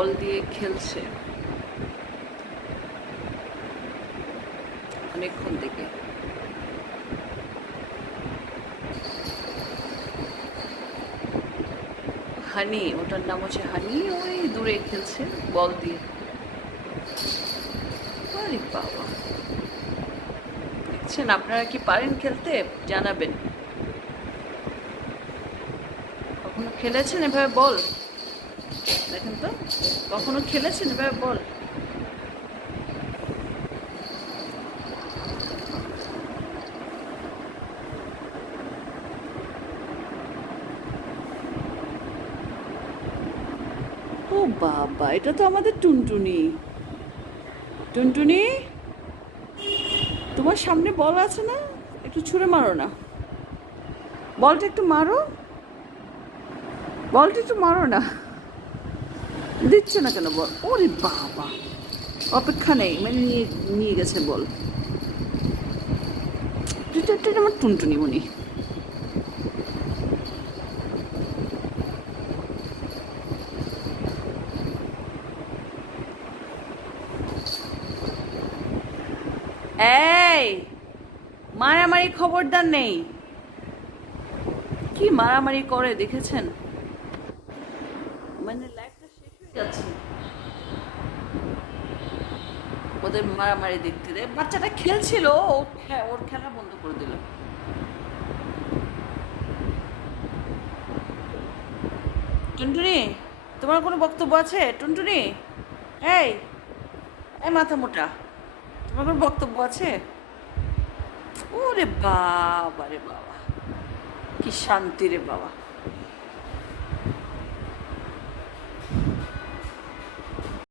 বল দিয়ে খেলছে অনেকক্ষণ থেকে। হানি, ওটার নাম হচ্ছে হানি, ওই দূরে খেলছে বল দিয়ে। আরে বাবা, দেখছেন? আপনারা কি পারেন খেলতে? জানাবেন। কখনো খেলেছেন এভাবে বল? দেখেন তো, কখনো খেলেছেন এভাবে বল? ও বাবা, এটা তো আমাদের টুনটুনি। টুনটুনি, তোমার সামনে বল আছে না? একটু ছুঁড়ে মারো না, বলটা একটু মারো, বলটা একটু মারো না। দিচ্ছে না কেন বল? ওরে বাবা, অপেক্ষা নেই, মানে নিয়ে নিয়ে গেছে বল। এটা আমার টুনটুনি মনি। এই, মারামারি খবরদার নেই। কি মারামারি করে দেখেছেন? মানে লাইফটা শেষ হয়ে যাচ্ছে ওদের মারামারি দেখতে। বাচ্চাটা খেলছিল, ওর খেলা বন্ধ করে দিল। টুনটুনি, তোমার কোনো বক্তব্য আছে টুনটুনি? এই, এই মাথা মোটা, তোমার কোনো বক্তব্য আছে? ওরে বাবা রে বাবা, কি শান্তি রে বাবা।